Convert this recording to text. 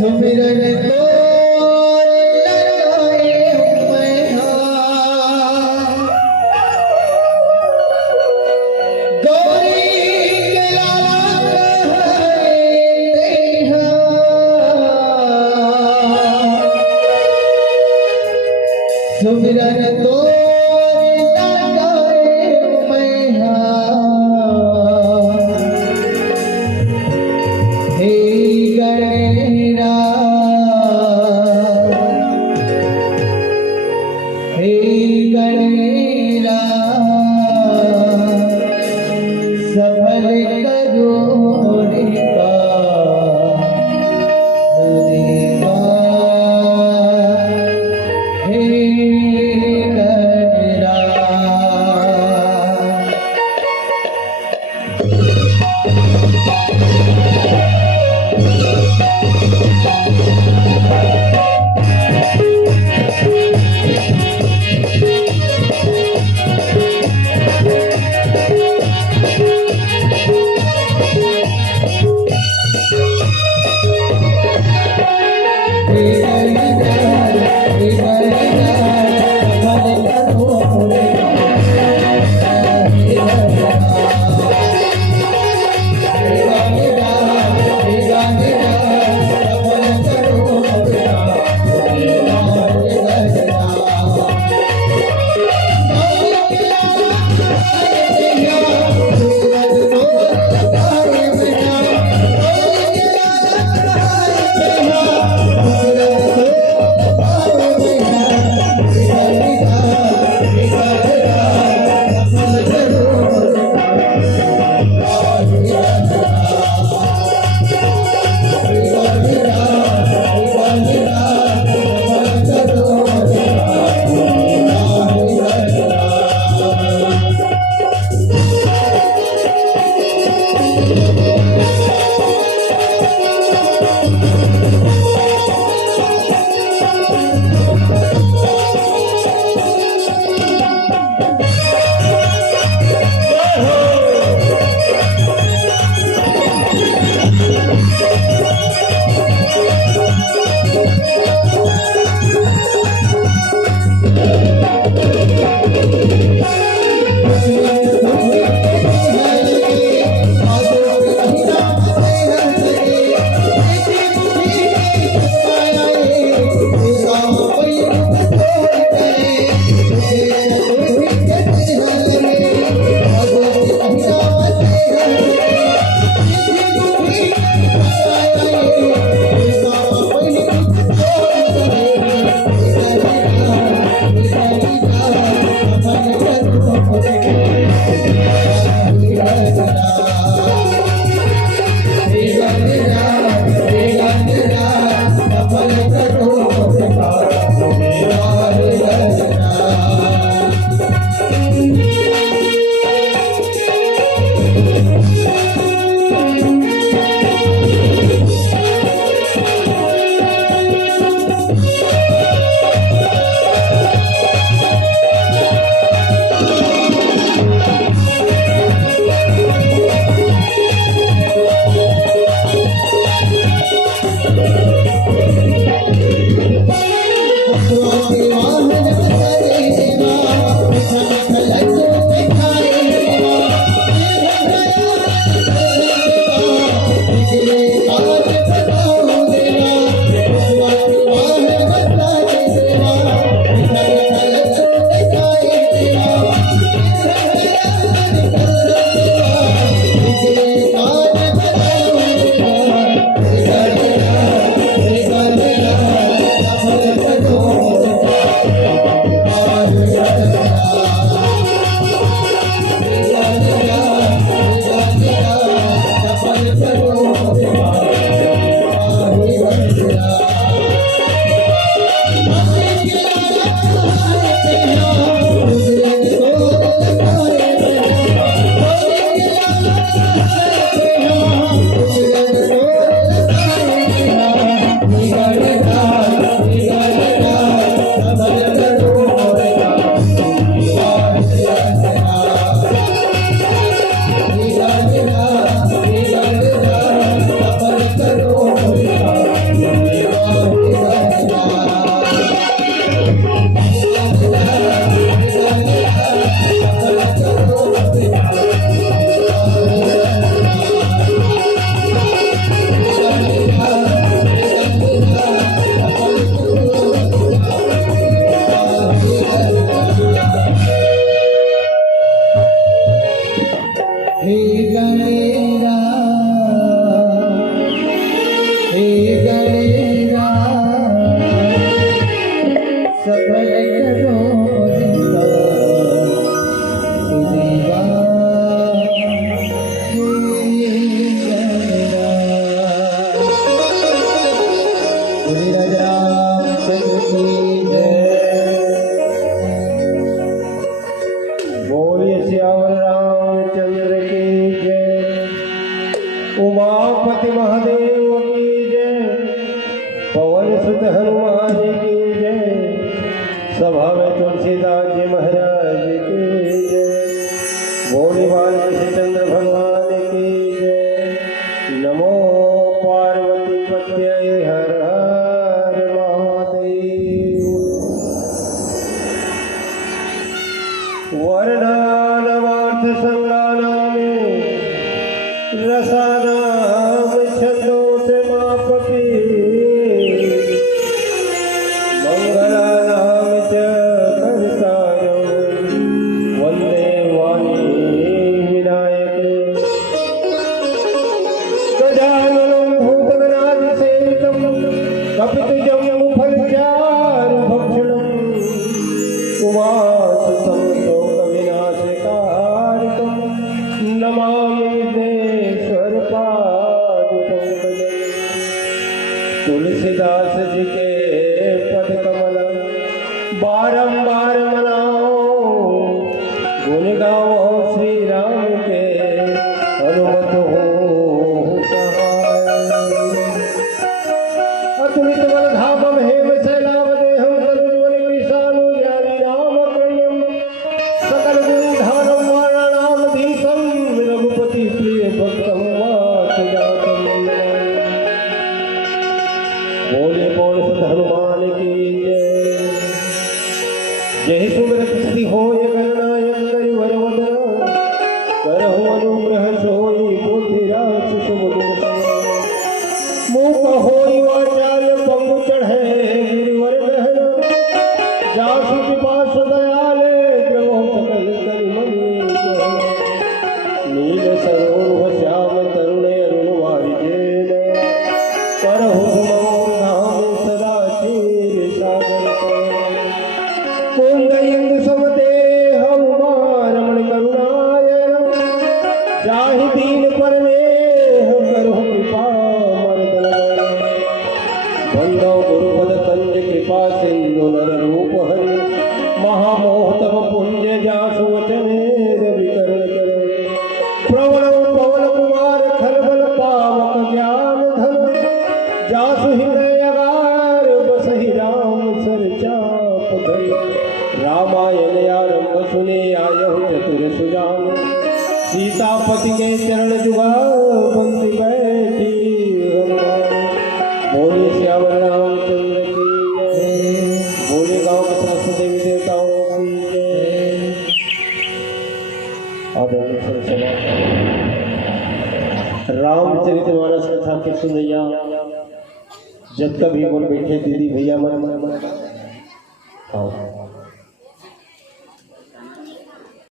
सुमिरन तो लगाए मैया गौरी के लाला कहे सुमिरन तो लगाए मैया हे गणेरा हे गणेरा सफल करो रे का हे गणेरा बोले राजा रामचंद्र की जय। बोलिए श्यावर रामचंद्र की जय। उमापति महादेव की जय। पवन सुत हनुमान की जय। सभा में तुलसीदास जी महाराज की जय। बोले बालकृष्ण चंद्र भगवान की जय। नमो पार्वती पत्ये हर हर महादेव। वर्णानामर्थ संज्ञानामे रसानाम छन्दोषमापके मंगलानाम च कर्तारं वन्दे वाणी विनायक। गजाननं भूतगणाधिसेवितं कपितजम्बूफलचारुभक्षणम् उमासुतं शोकविनाशकारितं नमामि विघ्नेश्वरपादुकं। तुलसीदास जी के पद कमल बारंबार मनाओ। गुण गाओ श्री राम के हनुमत हो सहाय। अतुलित बलधामं हेम शैलावदेहं तरुज्ज्वल कृशानुयारि रामप्रियं सकल गुणधारं वाराणामधीशं रघुपति प्रिय भक्तं वातजातं। बोले पवन सुत हनुमान की जय। जय सुमिरत सिद्धि होय गणनायक करिवर वदन। करहु अनुग्रह सोई बुद्धिराज सुमन। मूक होई वाचाल पंगु चढ़े गिरिवर गहन। जासु कृपा सदयाले द्रवहु सकल कलिमनि। नील सरोरुह श्याम तरुण अरुण वारिजेन। करहु सुमंगल धाम सदा क्षीर सागर। कुंद इंदु समदेह उमा रमण करुणायन। जाहि दीन परमेह करहु कृपा मर्दन। बंदो गुरुपद कंज कृपा सिंधु नर रूप हरि। महामोह तब पुंज जासु वचने रविकरण कर। प्रवण पवन कुमार खलबल पावक ज्ञान धन। जासु हृदय अगार बसहि राम सर चाप धर। रामायण आरंभ सुने आयहु चतुर सुजान। सीतापति के चरण जुगा बंदी बैठी हनुमान। बोले श्यावर रामचंद्र की जय। बोले गांव के समस्त देवी देवताओं की जय। आदरणीय सरसभा रामचरितमानस कथा के सुनैया जब कभी बोल बैठे दीदी भैया मन आओ।